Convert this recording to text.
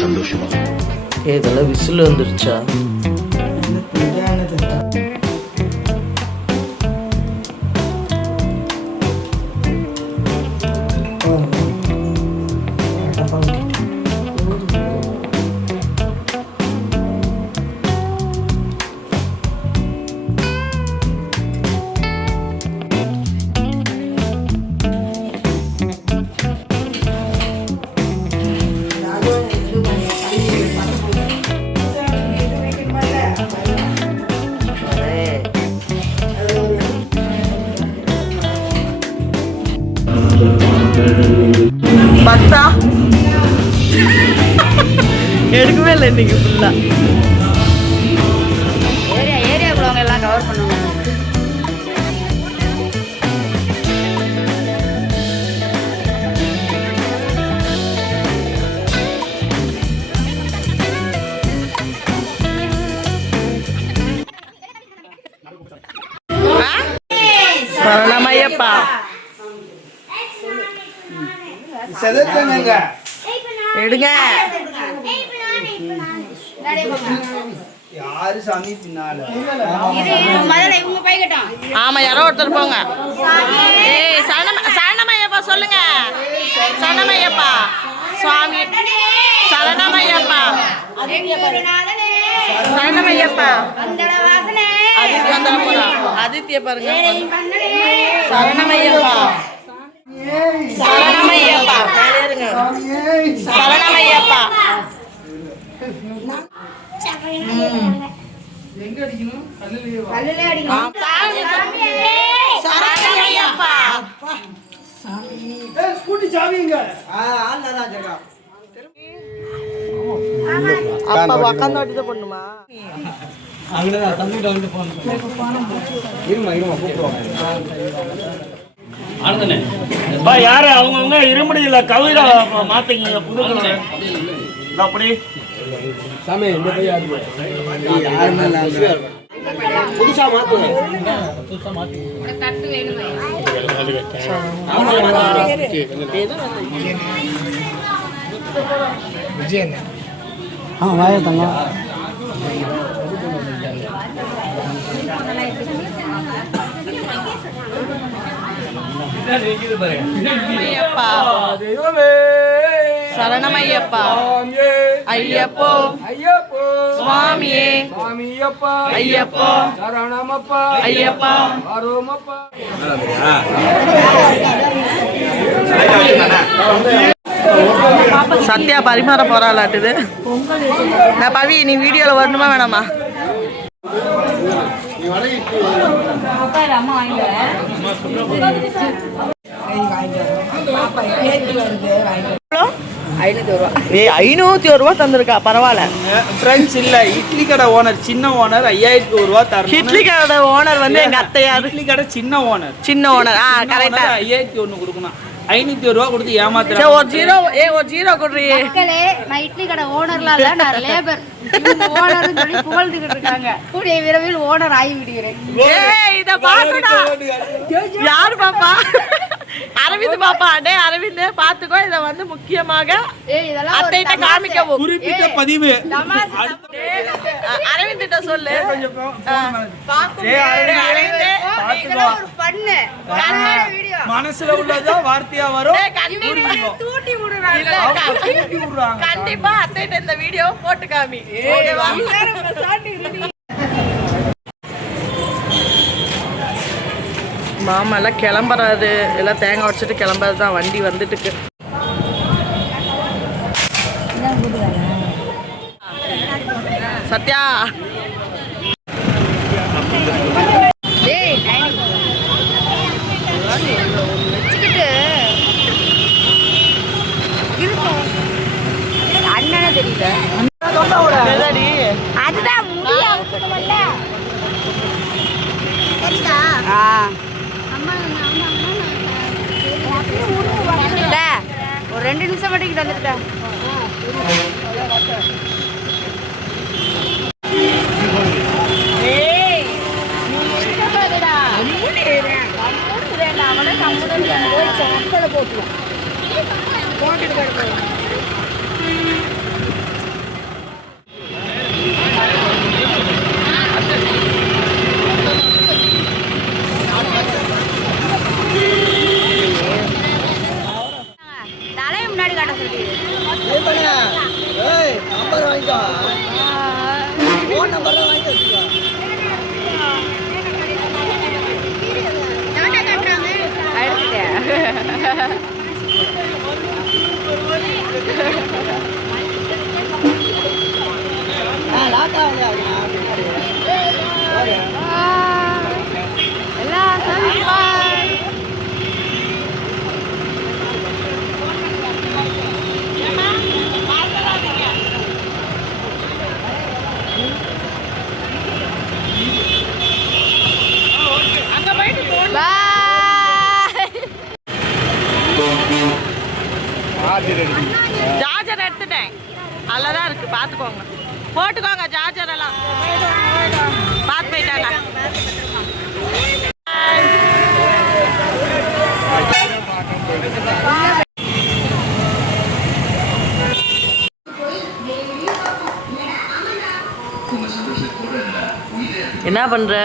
சந்தோஷமா இதெல்லாம் விசில் வந்துருச்சா? பத்தா எடுக்கவே இல்லை இன்னைக்கு ஃபுல்லா. ஏரியாக்குள்ளவங்க எல்லாம் கவர் பண்ணுவாங்க. சரணமையப்பா எடுங்க. ஆமா யாரோ ஒருத்தர் போங்க. ஏய் சரணமையப்பா சொல்லுங்க. சரணமையப்பா சுவாமி சரணமையப்பா சரணமையப்பா. ஆதித்ய வந்தா போறா. ஆதித்ய பாருங்க. சரணமையப்பா சரணமையப்பா மேலேருங்க. சரணமையப்பா எங்க அடிக்கணும்? கல்லுல அடிக்கணும். சரணமையப்பா ஏய் ஸ்கூட்டி சாவிங்க. ஆளடா ஜகா. அப்பா உட்கார்ந்து ஓட்டிட்டு போணுமா? அங்கடா தம்பிட்ட வந்து போன் இருமா கூப்பிடுவாங்க. ஆனந்தனே பா யாரு அவங்கவுங்க இருமுடியில கவிதை மாத்திங்க புது அப்படி சாமி இந்த போய் யாரு புதுசா மாத்துங்க. தட்டு வேணுமா? விஜயன் வாய தங்க. சரணமையப்பா ஐயப்போ சுவாமியே ஐயப்போ சரணமப்பா ஐயப்பா அரோமப்பா. சத்யா பரிமாற போறாளாட்டுது. நான் பவி நீ வீடியோல வரணுமா வேணாமா? ₹501 தந்திருக்கா. பரவாயில்ல. ஃப்ரெண்ட்ஸ் இல்ல இட்லி கடை ஓனர் சின்ன ஓனர் ₹5000 தரணும். இட்லி கடை ஓனர் வந்து எங்க அத்தையார். இட்லி கடை சின்ன ஓனர் கரெக்டா ₹5001 கொடுக்கணும். ₹500 கொடுத்து ஏமாத்துறேன். ஒரு ஜீரோ குடுறீ. மக்களே நான் இட்லி கடை ஓனர்லாம் இல்ல, நான் லேபர். ஓனர்னு சொல்லி புகழ்ந்துகிட்டு இருக்காங்க. கூடிய விரைவில் ஓனர் ஆகி விடுகிறேன். இத பாத்துடா. யாரு பாப்பா? அரவிந்த் பாப்பா. டே அரவிந்த் பாத்துக்கோ. இத வந்து முக்கியமாக அத்தைட்ட காமிக்கவும். குறிப்பிட்ட பதிவு. அரவிந்த் கிட்ட சொல்லு. மனசுல உள்ளதா வார்த்தையா வரும். கண்டிப்பா அத்தைட்ட இந்த வீடியோ போட்டு காமி. மாமா எல்லாம் கிளம்புறாரு. எல்லாம் தேங்காய் உடைச்சிட்டு கிளம்புறது தான். வண்டி வந்துட்டு சத்யா அண்ணனே தெரியல. அதுதான் முடியாது. தெரியுதா? அம்மா புருஷன் பண்ணிக்கிட்டு வந்துட்டேன். தலையை முன்னாடி காட்ட சொல்லி நம்பர் வாங்கிக்கோ ஃபோன் நம்பர் தான் வாங்கி வச்சுக்கோ லாட்டா எல்லாம் சொல்லுவாய். சார்ஜர் எடுத்துட்டேன். நல்லதான் இருக்கு, பார்த்துக்கோங்க, போட்டுக்கோங்க சார்ஜர் எல்லாம். பார்த்து போயிட்டாங்க. என்ன பண்ற?